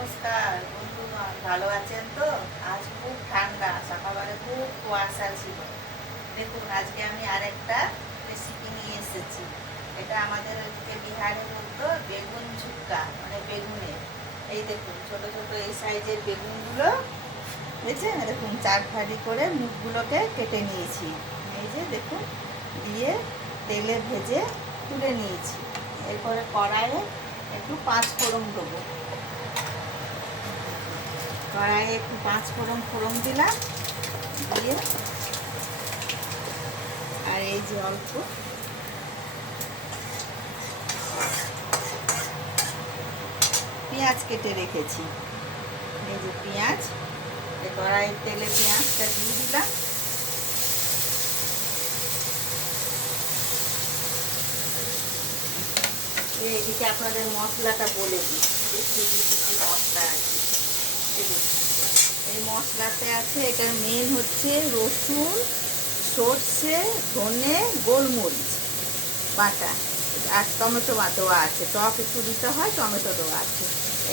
নমস্কার বন্ধুগণ, ভালো আছেন তো? আজ খুব ঠান্ডা, সকালবেলা খুব কুয়াশা ছিল। দেখুন, আজকে আমি আরেকটা রেসিপি নিয়ে এসেছি। এটা আমাদের ওইদিকে বিহারে বলতো বেগুন ঝুক্কা, মানে বেগুনের। এই দেখুন, ছোট ছোট এই সাইজের বেগুনগুলো, বুঝছেন? দেখুন, চার ফালি করে মুখগুলোকে কেটে নিয়েছি। এই যে দেখুন, দিয়ে তেলে ভেজে তুলে নিয়েছি। এরপরে কড়াইয়ে একটু পাঁচ ফোড়ন দেবো। কড়াইয়ে একটু পাঁচ ফোড়ন দিলাম, দিয়ে আর এই যে অল্প পেঁয়াজ কেটে রেখেছি। এই যে পেঁয়াজ, এই কড়াইয়ের তেলে পেঁয়াজটা দিয়ে দিলাম। এদিকে আপনাদের মশলাটা বলে দিই, বেশি কিছু মশলা আছে। এই মশলাতে আছে, এটার মেন হচ্ছে রসুন, সর্ষে, ধনে, গোলমরিচ বাটা, আর টমেটো দেওয়া আছে। টক একটু দিতে হয়, টমেটো দেওয়া আছে।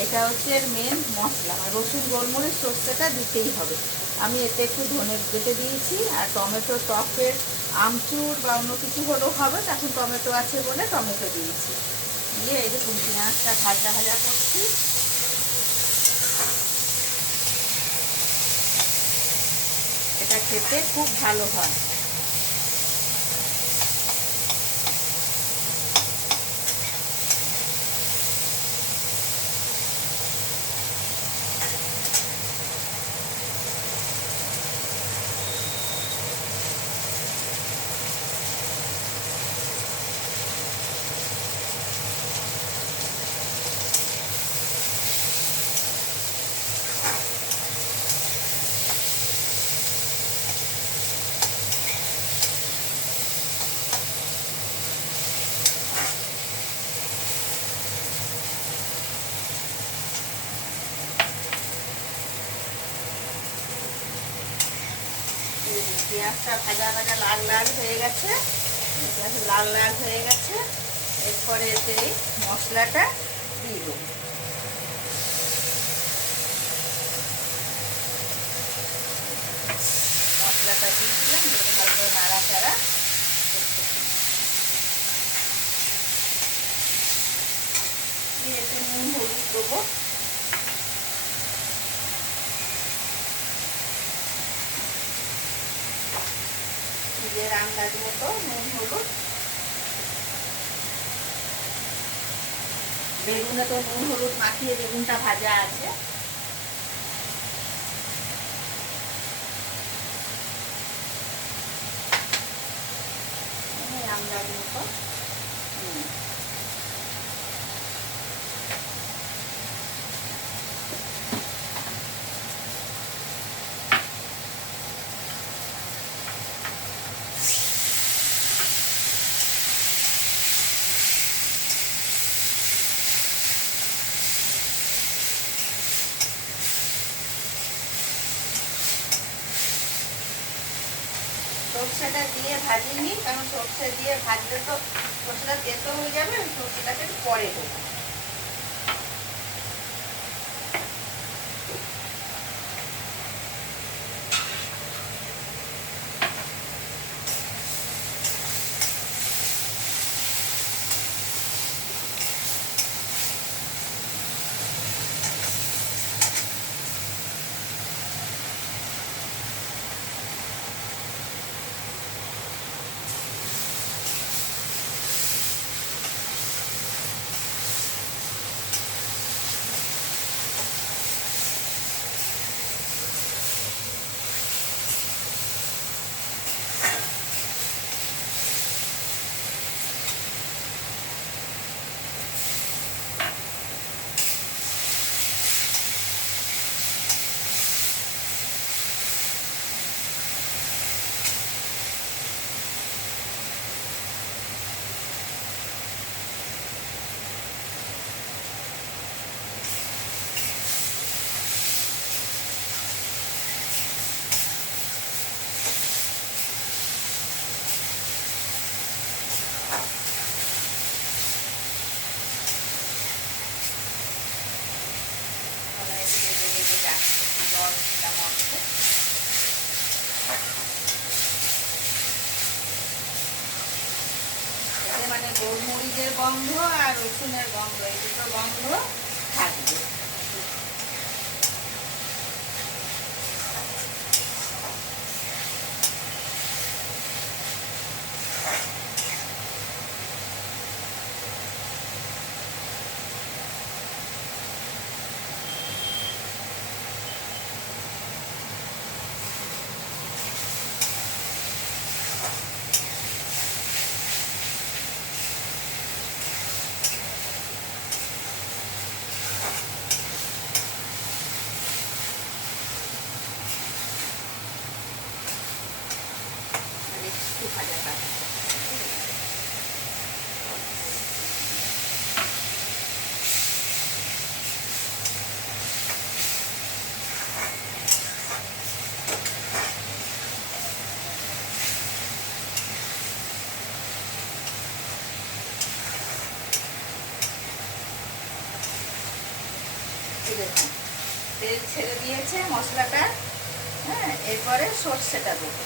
এটা হচ্ছে এর মেন মশলা। রসুন, গোলমরিচ, সর্ষেটা দিতেই হবে। আমি এতে একটু ধনে বেটে দিয়েছি, আর টমেটো টকের আমচুর বা অন্য কিছু হলেও হবে, এখন টমেটো আছে বলে টমেটো দিয়েছি। দিয়ে এই দেখুন, পেঁয়াজটা ভাজা ভাজা করছি। এটা খেতে খুব ভালো হয়। পেঁয়াজটা ভাজা ভাজা লাল লাল হয়ে গেছে, লাল লাল হয়ে গেছে। এরপরে এতে মশলাটা দিয়ে দেবো। মশলাটা দিয়ে দিলাম, ভালো করে নাড়াচাড়া করতে দিয়ে একটু নুন হলুদ দেবো। নিজের আন্দাজ মতো নুন হলুদ। বেগুনে তো নুন হলুদ মাখিয়ে বেগুনটা ভাজা আছে। আন্দাজ মতো সর্ষেটা দিয়ে ভাজিনি, কারণ সর্ষে দিয়ে ভাজলে তো সর্ষেটা তেতো হয়ে যাবে। সর্ষেটাকে একটু পরে দেবো। লেগে যাচ্ছে, জলটা মধ্যে। এতে মানে গোলমরিচের গন্ধ আর রসুনের গন্ধ, এই দুটো গন্ধ থাকবে। একটু ভাজা কাটা দেখুন তেল ছেড়ে দিয়েছে মশলাটা। হ্যাঁ, এরপরে সর্ষেটা দেবো,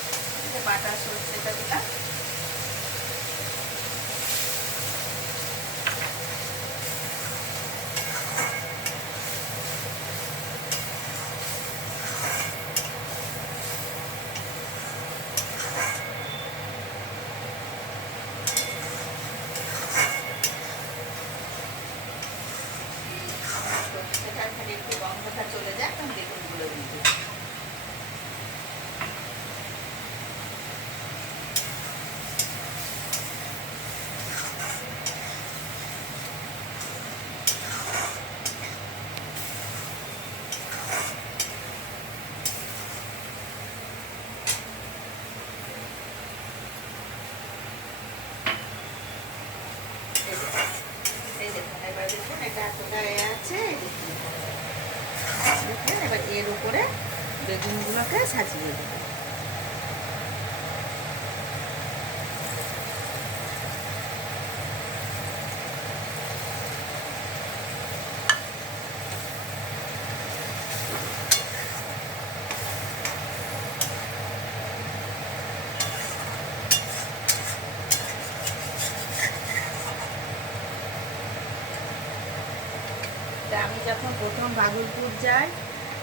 বাটা সর্ষেটা দিলাম। সর্ষেটা খালি একটু গন্ধটা চলে যায়, তখন বেগুনগুলো দিয়ে দিই। এই দেখুন, এবার দেখুন এটা এতটা আছে, দেখুন। এবার এর উপরে বেগুনগুলোকে সাজিয়ে দেবো। আমি যখন প্রথম বাদুরপুর যাই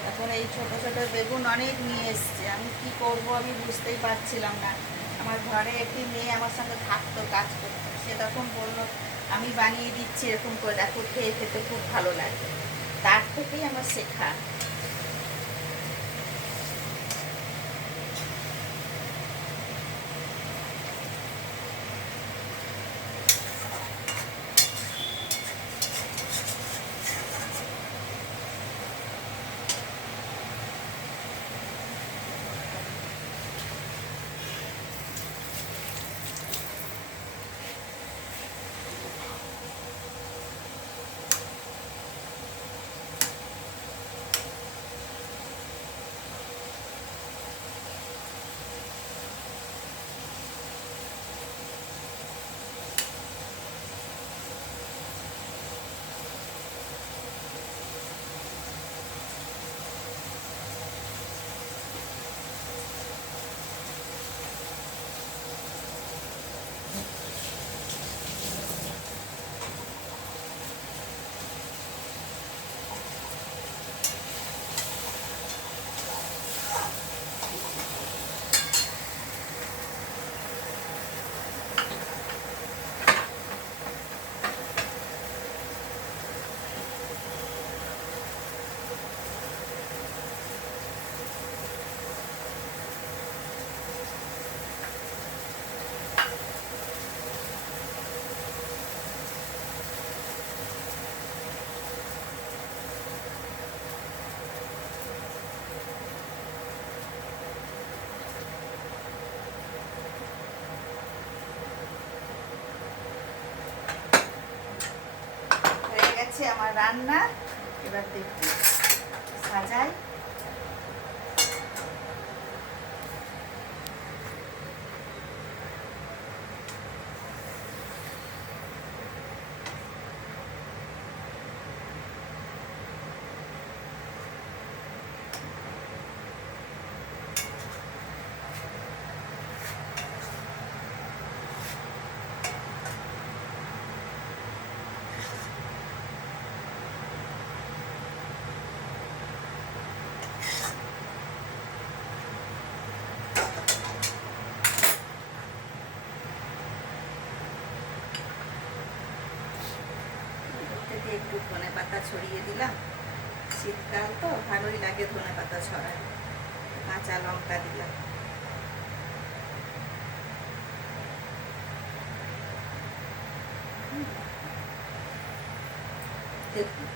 তখন এই ছোট ছোট বেগুন অনেক নিয়ে এসছে। আমি কি করব আমি বুঝতেই পারছিলাম না। আমার ঘরে একটি মেয়ে আমার সঙ্গে থাকতো, কাজ করতো। সে তখন বললো আমি বানিয়ে দিচ্ছি, এরকম করে দেখো, খেয়ে খেতে খুব ভালো লাগে। তার থেকেই আমার শেখা। আমার রান্না এবার দেখুন সাজাই। ধনে পাতা ছড়িয়ে দিলাম, শীতকাল তো ভালোই লাগে ধনে পাতা ছড়ায়। কাঁচা লঙ্কা দিলাম। দেখুন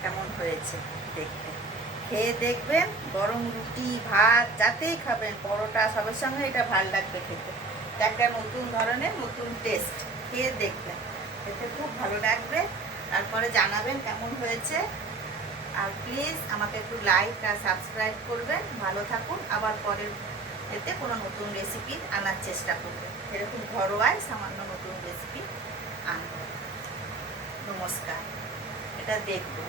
কেমন হয়েছে দেখতে, খেয়ে দেখবেন। গরম রুটি ভাত যাতেই খাবেন, পরোটা সবের সঙ্গে এটা ভালো লাগবে খেতে। একটা নতুন ধরনের নতুন টেস্ট, খেয়ে দেখবেন, খেতে খুব ভালো লাগবে। তারপরে জানাবেন কেমন হয়েছে। আর প্লিজ আমাকে একটু লাইক আর সাবস্ক্রাইব করবেন। ভালো থাকুন। আবার পরের এতে কোনো নতুন রেসিপি আনার চেষ্টা করবেন, এরকম ঘরোয়ায় সামান্য নতুন রেসিপি আনবো। নমস্কার। এটা দেখবো।